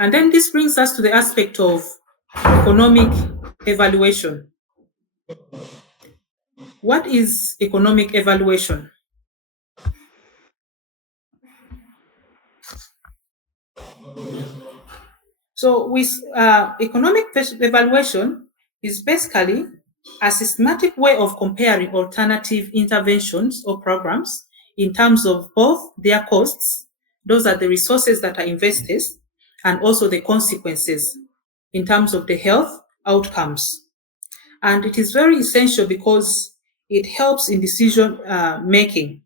And then this brings us to the aspect of economic evaluation. What is economic evaluation? So with economic evaluation is basically a systematic way of comparing alternative interventions or programs in terms of both their costs, those are the resources that are invested, and also the consequences in terms of the health outcomes. And it is very essential because it helps in decision making.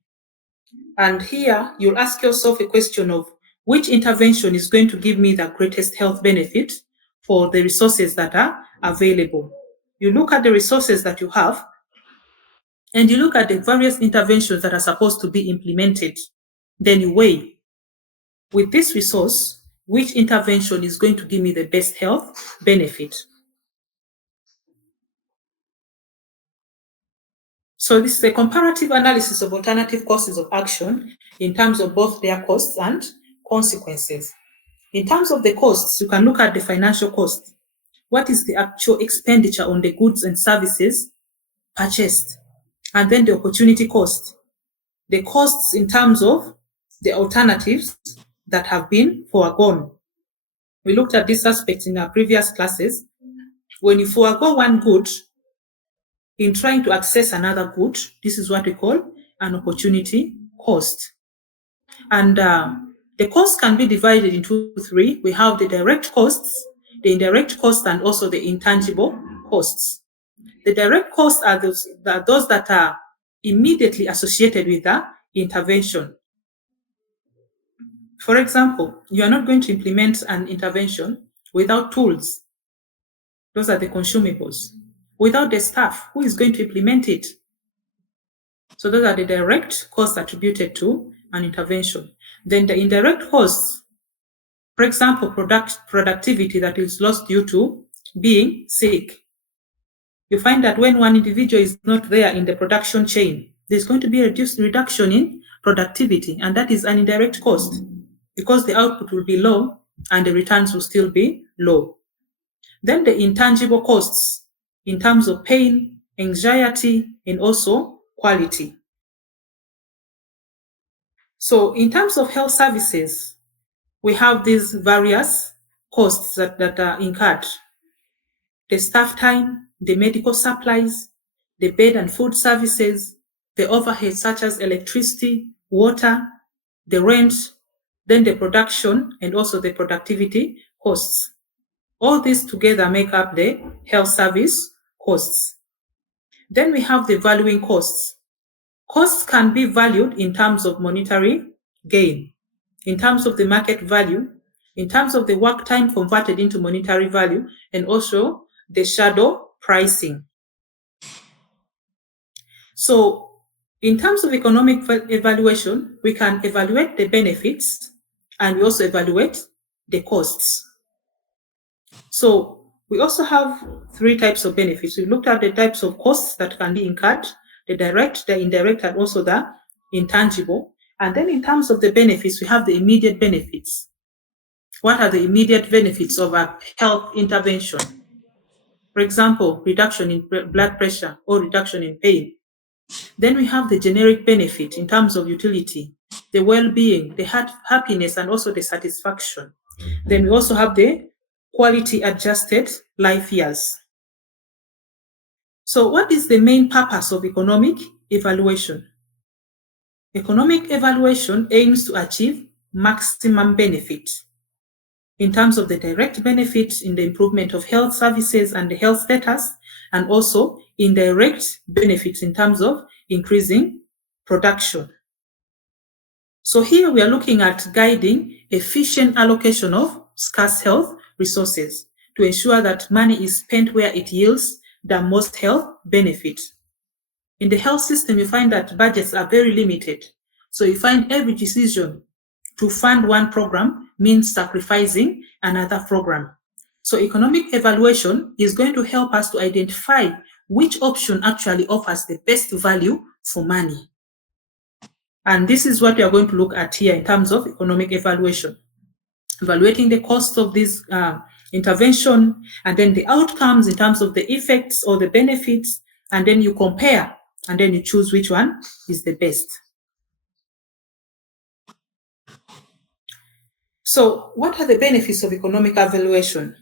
And here you'll ask yourself a question of which intervention is going to give me the greatest health benefit for the resources that are available. You look at the resources that you have and you look at the various interventions that are supposed to be implemented. Then you weigh with this resource, which intervention is going to give me the best health benefit. So this is a comparative analysis of alternative courses of action in terms of both their costs and consequences. In terms of the costs, you can look at the financial cost. What is the actual expenditure on the goods and services purchased? And then the opportunity cost. The costs in terms of the alternatives that have been foregone. We looked at this aspect in our previous classes. When you forego one good, in trying to access another good, this is what we call an opportunity cost. And the cost can be divided into three. We have the direct costs, the indirect costs, and also the intangible costs. The direct costs are those that are immediately associated with the intervention. For example, you are not going to implement an intervention without tools. Those are the consumables. Without the staff, who is going to implement it? So those are the direct costs attributed to an intervention. Then the indirect costs, for example, productivity that is lost due to being sick. You find that when one individual is not there in the production chain, there's going to be a reduction in productivity, and that is an indirect cost because the output will be low and the returns will still be low. Then the intangible costs in terms of pain, anxiety, and also quality. So in terms of health services, we have these various costs that are incurred. The staff time, the medical supplies, the bed and food services, the overheads such as electricity, water, the rent, then the production, and also the productivity costs. All these together make up the health service costs. Then we have the valuing costs. Costs can be valued in terms of monetary gain, in terms of the market value, in terms of the work time converted into monetary value, and also the shadow pricing. So in terms of economic evaluation, we can evaluate the benefits and we also evaluate the costs. So we also have three types of benefits. We looked at the types of costs that can be incurred, the direct, the indirect, and also the intangible. And then in terms of the benefits, we have the immediate benefits. What are the immediate benefits of a health intervention? For example, reduction in blood pressure or reduction in pain. Then we have the generic benefit in terms of utility, the well-being, the happiness, and also the satisfaction. Then we also have the quality adjusted life years. So what is the main purpose of economic evaluation? Economic evaluation aims to achieve maximum benefit in terms of the direct benefit in the improvement of health services and the health status, and also indirect benefits in terms of increasing production. So here we are looking at guiding efficient allocation of scarce health resources to ensure that money is spent where it yields the most health benefit. In the health system, you find that budgets are very limited. So you find every decision to fund one program means sacrificing another program. So economic evaluation is going to help us to identify which option actually offers the best value for money. And this is what we are going to look at here in terms of economic evaluation. evaluating the cost of this intervention, and then the outcomes in terms of the effects or the benefits, and then you compare, and then you choose which one is the best. So what are the benefits of economic evaluation?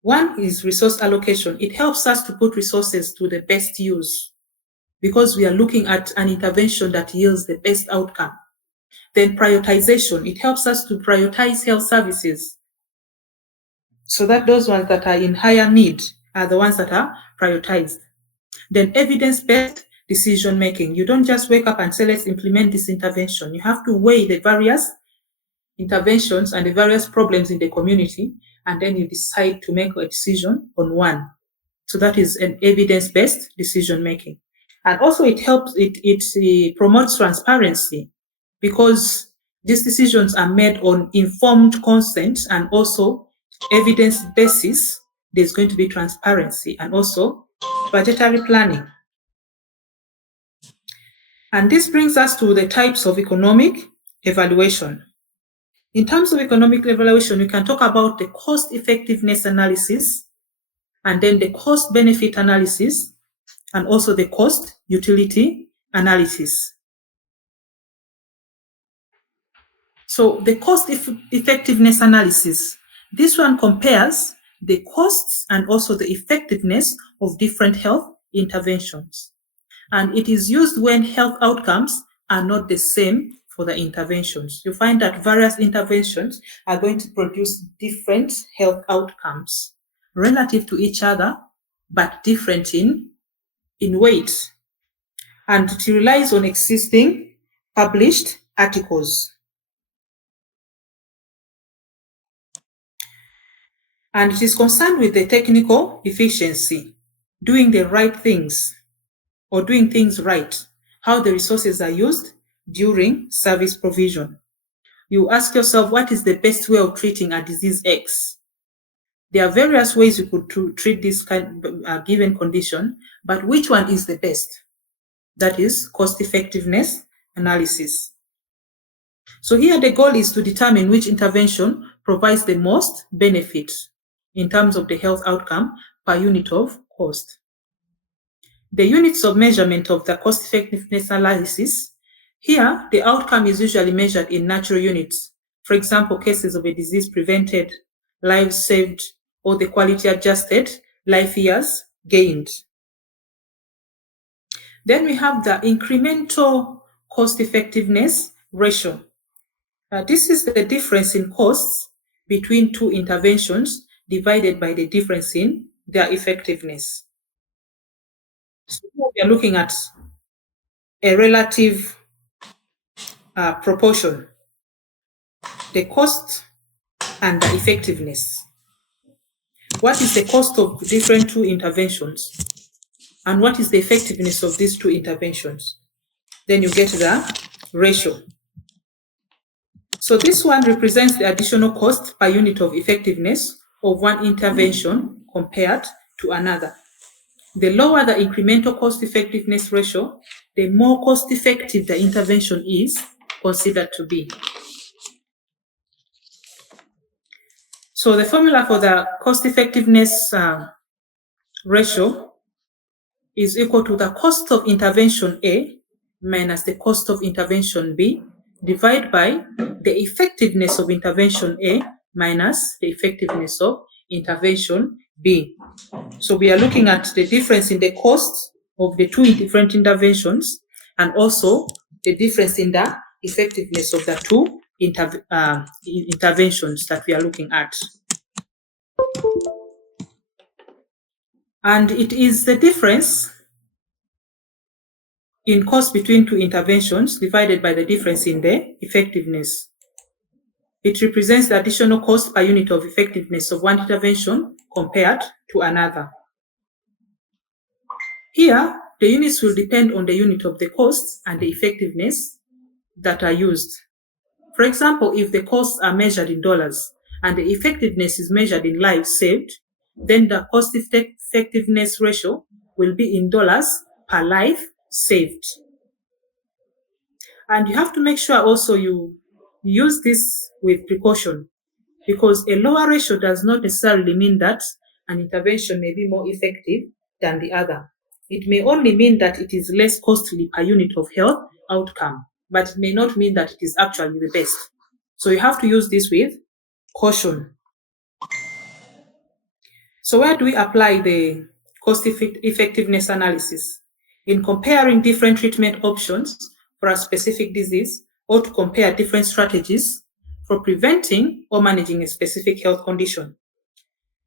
One is resource allocation. It helps us to put resources to the best use because we are looking at an intervention that yields the best outcome. Then prioritization. It helps us to prioritize health services so that those ones that are in higher need are the ones that are prioritized. Then evidence-based decision making. You don't just wake up and say, let's implement this intervention. You have to weigh the various interventions and the various problems in the community, and then you decide to make a decision on one. So that is an evidence-based decision making. And also it promotes transparency because these decisions are made on informed consent and also evidence basis. There's going to be transparency and also budgetary planning. And this brings us to the types of economic evaluation. In terms of economic evaluation, we can talk about the cost effectiveness analysis, and then the cost benefit analysis, and also the cost utility analysis. So the cost effectiveness analysis, this one compares the costs and also the effectiveness of different health interventions. And it is used when health outcomes are not the same for the interventions. You find that various interventions are going to produce different health outcomes relative to each other, but different in weight. And it relies on existing published articles. And it is concerned with the technical efficiency, doing the right things or doing things right, how the resources are used during service provision. You ask yourself, what is the best way of treating a disease X? There are various ways you could treat this given condition, but which one is the best? That is cost effectiveness analysis. So here the goal is to determine which intervention provides the most benefit in terms of the health outcome per unit of cost. The units of measurement of the cost effectiveness analysis, here the outcome is usually measured in natural units. For example, cases of a disease prevented, lives saved, or the quality adjusted life years gained. Then we have the incremental cost effectiveness ratio. This is the difference in costs between two interventions divided by the difference in their effectiveness. So we are looking at a relative proportion, the cost and the effectiveness. What is the cost of different two interventions? And what is the effectiveness of these two interventions? Then you get the ratio. So this one represents the additional cost per unit of effectiveness of one intervention compared to another. The lower the incremental cost effectiveness ratio, the more cost effective the intervention is considered to be. So the formula for the cost effectiveness ratio is equal to the cost of intervention A minus the cost of intervention B divided by the effectiveness of intervention A minus the effectiveness of intervention B. So we are looking at the difference in the cost of the two different interventions and also the difference in the effectiveness of the two interventions that we are looking at. And it is the difference in cost between two interventions divided by the difference in the effectiveness. It represents the additional cost per unit of effectiveness of one intervention compared to another. Here, the units will depend on the unit of the costs and the effectiveness that are used. For example, if the costs are measured in dollars and the effectiveness is measured in lives saved, then the cost effectiveness ratio will be in dollars per life saved. And you have to make sure also you use this with precaution. because a lower ratio does not necessarily mean that an intervention may be more effective than the other. It may only mean that it is less costly per unit of health outcome, but it may not mean that it is actually the best. So you have to use this with caution. So where do we apply the cost effectiveness analysis? In comparing different treatment options for a specific disease, or to compare different strategies for preventing or managing a specific health condition.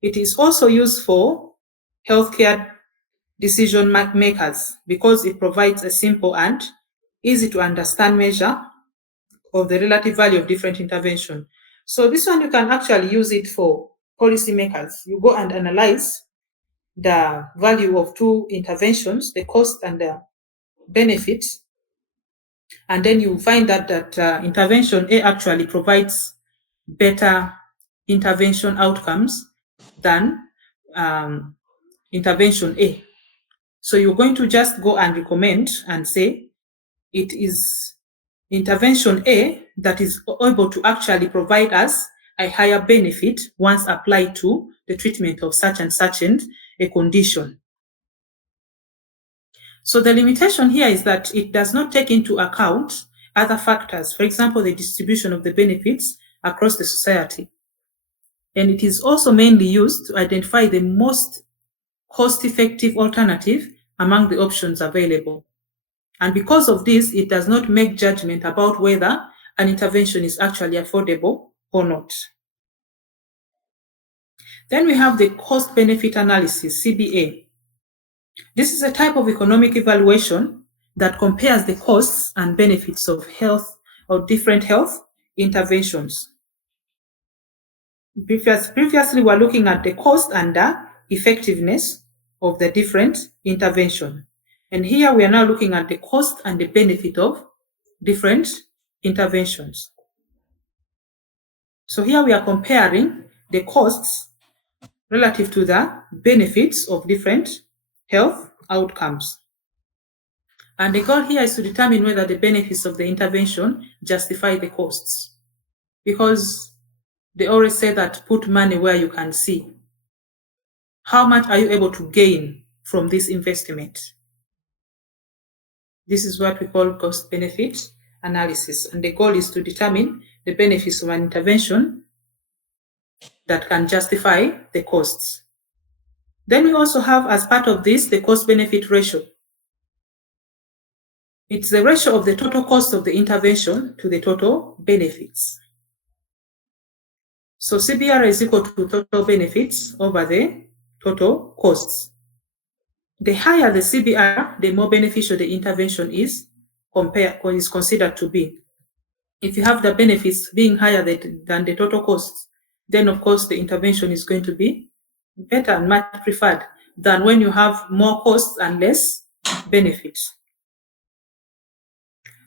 It is also used for healthcare decision makers because it provides a simple and easy to understand measure of the relative value of different intervention. So this one you can actually use it for policymakers. You go and analyze the value of two interventions, the cost and the benefit, and then you find that intervention A actually provides better intervention outcomes than intervention A. So you're going to just go and recommend and say it is intervention A that is able to actually provide us a higher benefit once applied to the treatment of such and such and a condition. So the limitation here is that it does not take into account other factors, for example, the distribution of the benefits across the society. And it is also mainly used to identify the most cost-effective alternative among the options available. And because of this, it does not make judgment about whether an intervention is actually affordable or not. Then we have the cost-benefit analysis, CBA. This is a type of economic evaluation that compares the costs and benefits of different health interventions. Previously, we're looking at the cost and the effectiveness of the different intervention. And here we are now looking at the cost and the benefit of different interventions. So here we are comparing the costs relative to the benefits of different health outcomes. And the goal here is to determine whether the benefits of the intervention justify the costs. Because they always say that put money where you can see. How much are you able to gain from this investment? This is what we call cost-benefit analysis. And the goal is to determine the benefits of an intervention that can justify the costs. Then we also have, as part of this, the cost-benefit ratio. It's the ratio of the total cost of the intervention to the total benefits. So CBR is equal to total benefits over the total costs. The higher the CBR, the more beneficial the intervention is considered to be. If you have the benefits being higher than the total costs, then of course the intervention is going to be better and much preferred than when you have more costs and less benefits.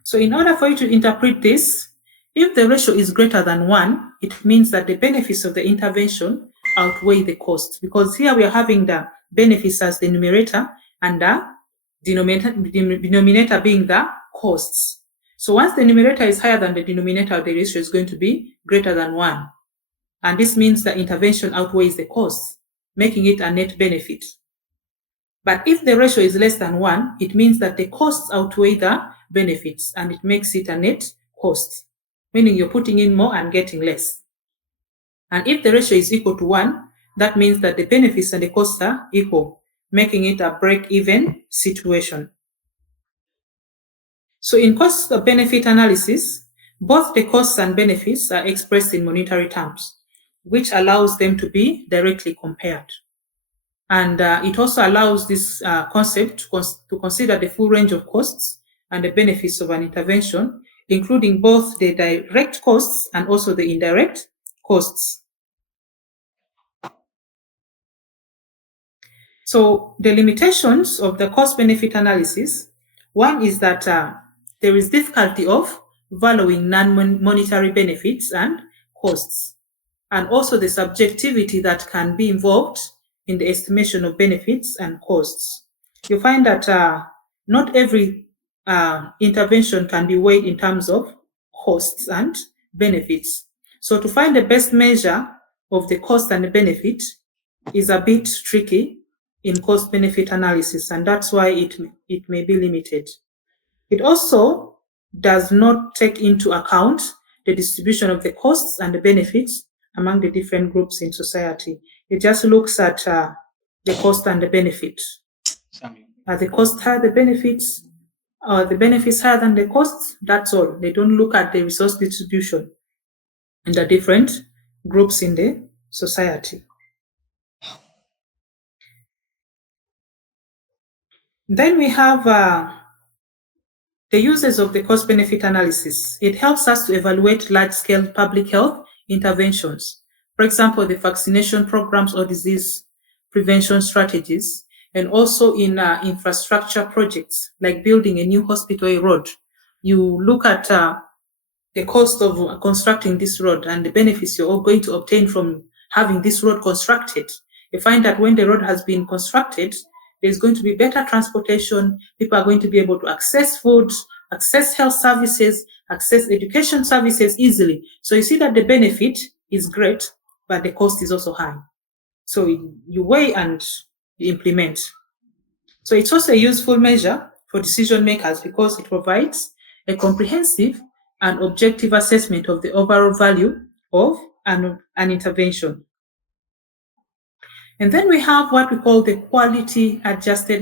So in order for you to interpret this, if the ratio is greater than 1, it means that the benefits of the intervention outweigh the cost, because here we are having the benefits as the numerator and the denominator being the costs. So once the numerator is higher than the denominator, the ratio is going to be greater than 1. And this means the intervention outweighs the cost, making it a net benefit. But if the ratio is less than 1, it means that the costs outweigh the benefits, and it makes it a net cost, meaning you're putting in more and getting less. And if the ratio is equal to 1, that means that the benefits and the costs are equal, making it a break-even situation. So in cost-benefit analysis, both the costs and benefits are expressed in monetary terms, which allows them to be directly compared. And it also allows this concept to consider the full range of costs and the benefits of an intervention, including both the direct costs and also the indirect costs. So the limitations of the cost-benefit analysis, one is that there is difficulty of valuing non-monetary benefits and costs, and also the subjectivity that can be involved in the estimation of benefits and costs. You find that not every intervention can be weighed in terms of costs and benefits. So to find the best measure of the cost and the benefit is a bit tricky in cost-benefit analysis, and that's why it may be limited. It also does not take into account the distribution of the costs and the benefits among the different groups in society. It just looks at the cost and the benefits. Are the costs higher, the benefits, or the benefits higher than the costs? That's all. They don't look at the resource distribution in the different groups in the society. Then we have the uses of the cost-benefit analysis. It helps us to evaluate large-scale public health interventions. For example, the vaccination programs or disease prevention strategies, and also in infrastructure projects like building a new hospital, a road. You look at the cost of constructing this road and the benefits you're going to obtain from having this road constructed. You find that when the road has been constructed, there's going to be better transportation. People are going to be able to access food, access health services, access education services easily. So you see that the benefit is great, but the cost is also high. So you weigh and you implement. So it's also a useful measure for decision makers because it provides a comprehensive and objective assessment of the overall value of an intervention. And then we have what we call the quality adjusted